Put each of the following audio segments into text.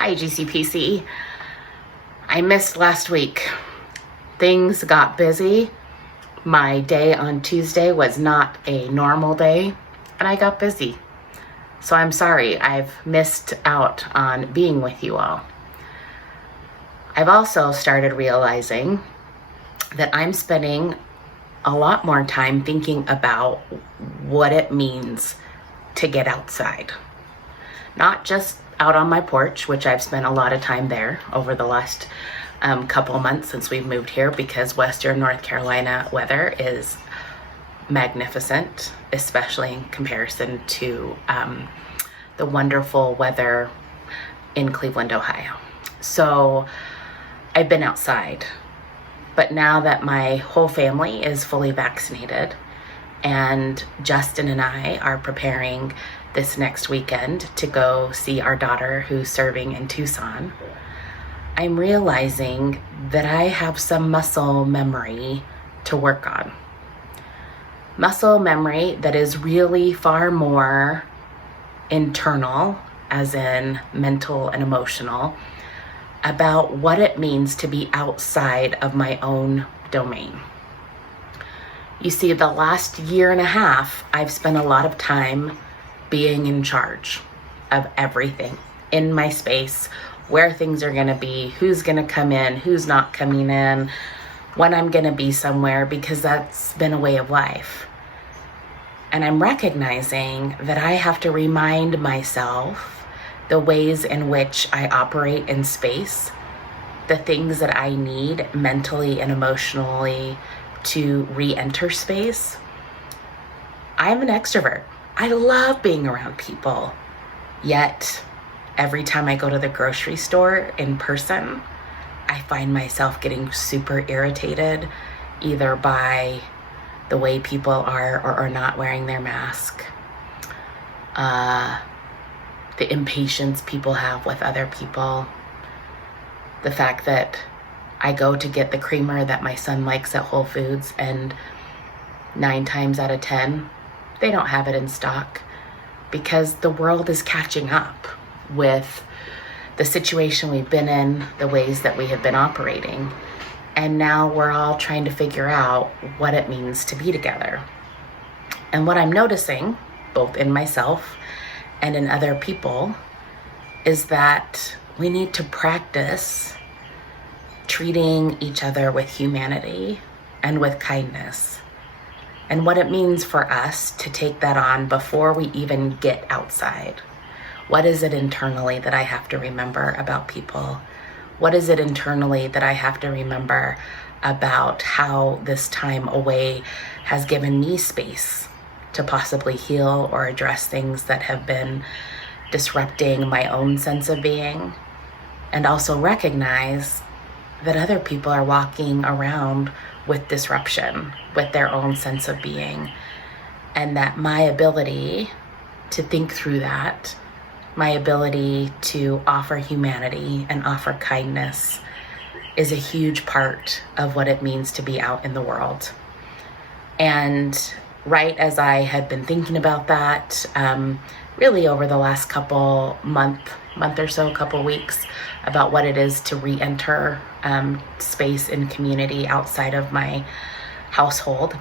Hi, GCPC. I missed last week. Things got busy. My day on Tuesday was not a normal day, and I got busy. So I'm sorry I've missed out on being with you all. I've also started realizing that I'm spending a lot more time thinking about what it means to get outside. Not just out on my porch, which I've spent a lot of time there over the last couple months since we've moved here, because Western North Carolina weather is magnificent, especially in comparison to the wonderful weather in Cleveland, Ohio. So I've been outside, but now that my whole family is fully vaccinated and Justin and I are preparing this next weekend to go see our daughter who's serving in Tucson, I'm realizing that I have some muscle memory to work on. Muscle memory that is really far more internal, as in mental and emotional, about what it means to be outside of my own domain. You see, the last year and a half, I've spent a lot of time being in charge of everything in my space, where things are going to be, who's going to come in, who's not coming in, when I'm going to be somewhere, because that's been a way of life. And I'm recognizing that I have to remind myself the ways in which I operate in space, the things that I need mentally and emotionally to re-enter space. I'm an extrovert. I love being around people, yet every time I go to the grocery store in person, I find myself getting super irritated either by the way people are or are not wearing their mask, the impatience people have with other people, the fact that I go to get the creamer that my son likes at Whole Foods, and 9 times out of 10, they don't have it in stock, because the world is catching up with the situation we've been in, the ways that we have been operating. And now we're all trying to figure out what it means to be together. And what I'm noticing, both in myself and in other people, is that we need to practice treating each other with humanity and with kindness, and what it means for us to take that on before we even get outside. What is it internally that I have to remember about people? What is it internally that I have to remember about how this time away has given me space to possibly heal or address things that have been disrupting my own sense of being? And also recognize that other people are walking around with disruption, with their own sense of being, and that my ability to think through that, my ability to offer humanity and offer kindness, is a huge part of what it means to be out in the world. And right as I had been thinking about that, really over the last couple month or so, couple weeks, about what it is to re-enter space and community outside of my household,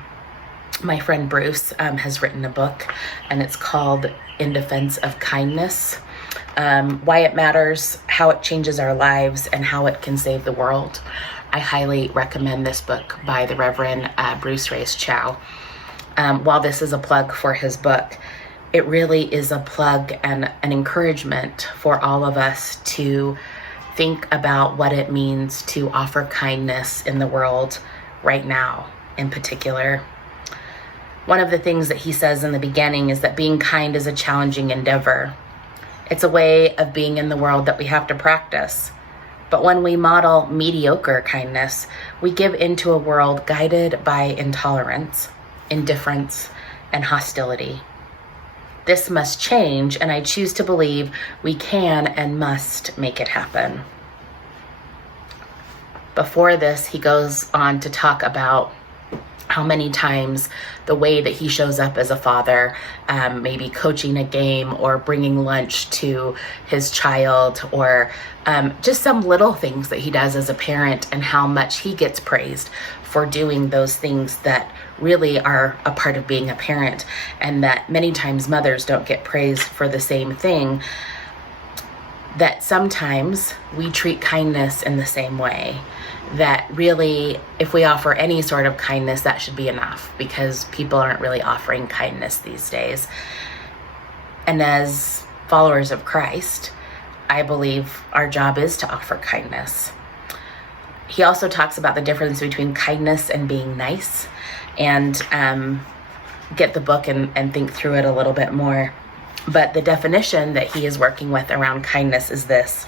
my friend Bruce has written a book, and it's called In Defense of Kindness, Why It Matters, How It Changes Our Lives, and How It Can Save the World. I highly recommend this book by the Reverend Bruce Reyes-Chow. While this is a plug for his book, it really is a plug and an encouragement for all of us to think about what it means to offer kindness in the world right now in particular. One of the things that he says in the beginning is that being kind is a challenging endeavor. It's a way of being in the world that we have to practice. But when we model mediocre kindness, we give into a world guided by intolerance, indifference, and hostility. This must change, and I choose to believe we can and must make it happen. Before this, he goes on to talk about how many times the way that he shows up as a father, maybe coaching a game or bringing lunch to his child, or just some little things that he does as a parent, and how much he gets praised for doing those things that really are a part of being a parent, and that many times mothers don't get praised for the same thing. That sometimes we treat kindness in the same way. That really, if we offer any sort of kindness, that should be enough, because people aren't really offering kindness these days. And as followers of Christ, I believe our job is to offer kindness. He also talks about the difference between kindness and being nice, and get the book and think through it a little bit more. But the definition that he is working with around kindness is this: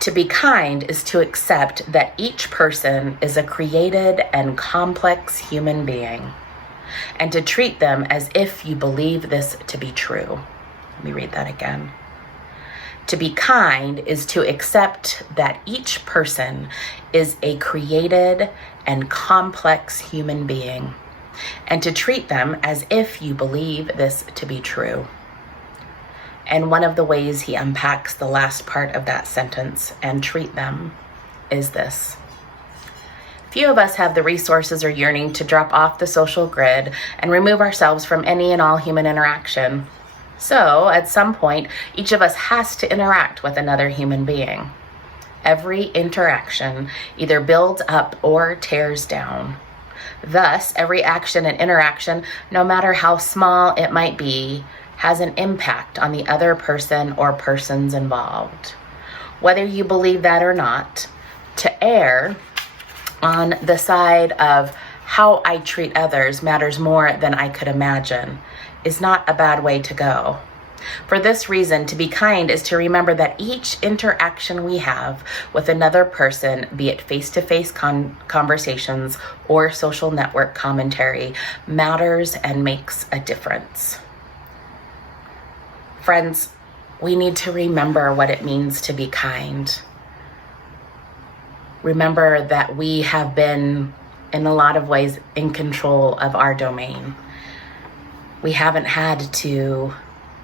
to be kind is to accept that each person is a created and complex human being, and to treat them as if you believe this to be true. Let me read that again. To be kind is to accept that each person is a created and complex human being, and to treat them as if you believe this to be true. And one of the ways he unpacks the last part of that sentence, and treat them, is this: few of us have the resources or yearning to drop off the social grid and remove ourselves from any and all human interaction. So, at some point, each of us has to interact with another human being. Every interaction either builds up or tears down. Thus, every action and interaction, no matter how small it might be, has an impact on the other person or persons involved. Whether you believe that or not, to err on the side of how I treat others matters more than I could imagine is not a bad way to go. For this reason, to be kind is to remember that each interaction we have with another person, be it face-to-face conversations or social network commentary, matters and makes a difference. Friends, we need to remember what it means to be kind. Remember that we have been, in a lot of ways, in control of our domain. We haven't had to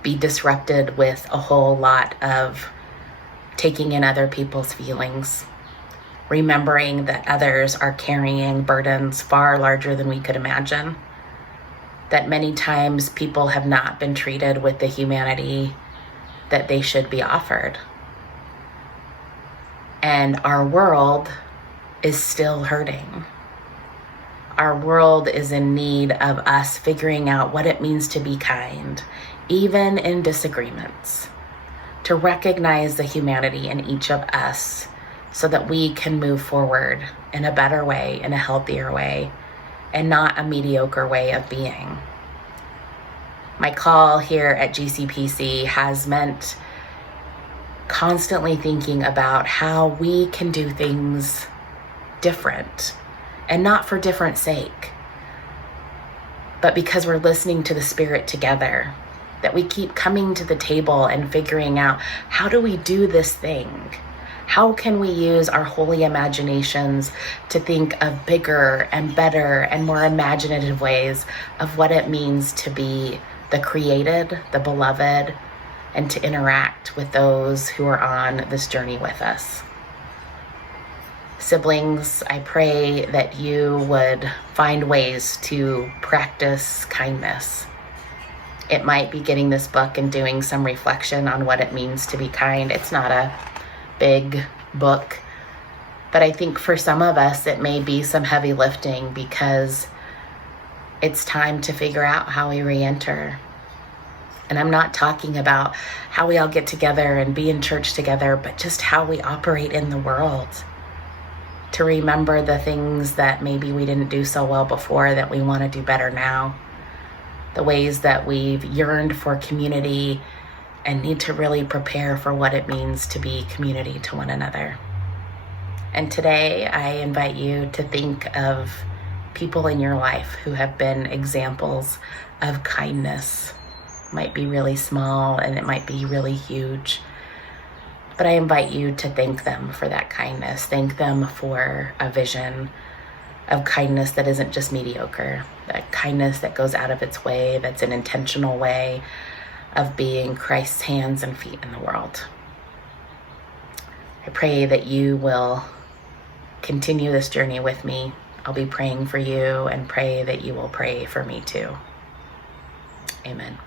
be disrupted with a whole lot of taking in other people's feelings, remembering that others are carrying burdens far larger than we could imagine, that many times people have not been treated with the humanity that they should be offered. And our world is still hurting. Our world is in need of us figuring out what it means to be kind, even in disagreements, to recognize the humanity in each of us so that we can move forward in a better way, in a healthier way, and not a mediocre way of being. My call here at GCPC has meant constantly thinking about how we can do things different, and not for different sake, but because we're listening to the Spirit together, that we keep coming to the table and figuring out, how do we do this thing? How can we use our holy imaginations to think of bigger and better and more imaginative ways of what it means to be the created, the beloved, and to interact with those who are on this journey with us? Siblings, I pray that you would find ways to practice kindness. It might be getting this book and doing some reflection on what it means to be kind. It's not a big book, but I think for some of us it may be some heavy lifting, because it's time to figure out how we re-enter. And I'm not talking about how we all get together and be in church together, but just how we operate in the world. To remember the things that maybe we didn't do so well before that we want to do better now. The ways that we've yearned for community and need to really prepare for what it means to be community to one another. And today I invite you to think of people in your life who have been examples of kindness. It might be really small and it might be really huge. But I invite you to thank them for that kindness. Thank them for a vision of kindness that isn't just mediocre, that kindness that goes out of its way, that's an intentional way of being Christ's hands and feet in the world. I pray that you will continue this journey with me. I'll be praying for you and pray that you will pray for me too. Amen.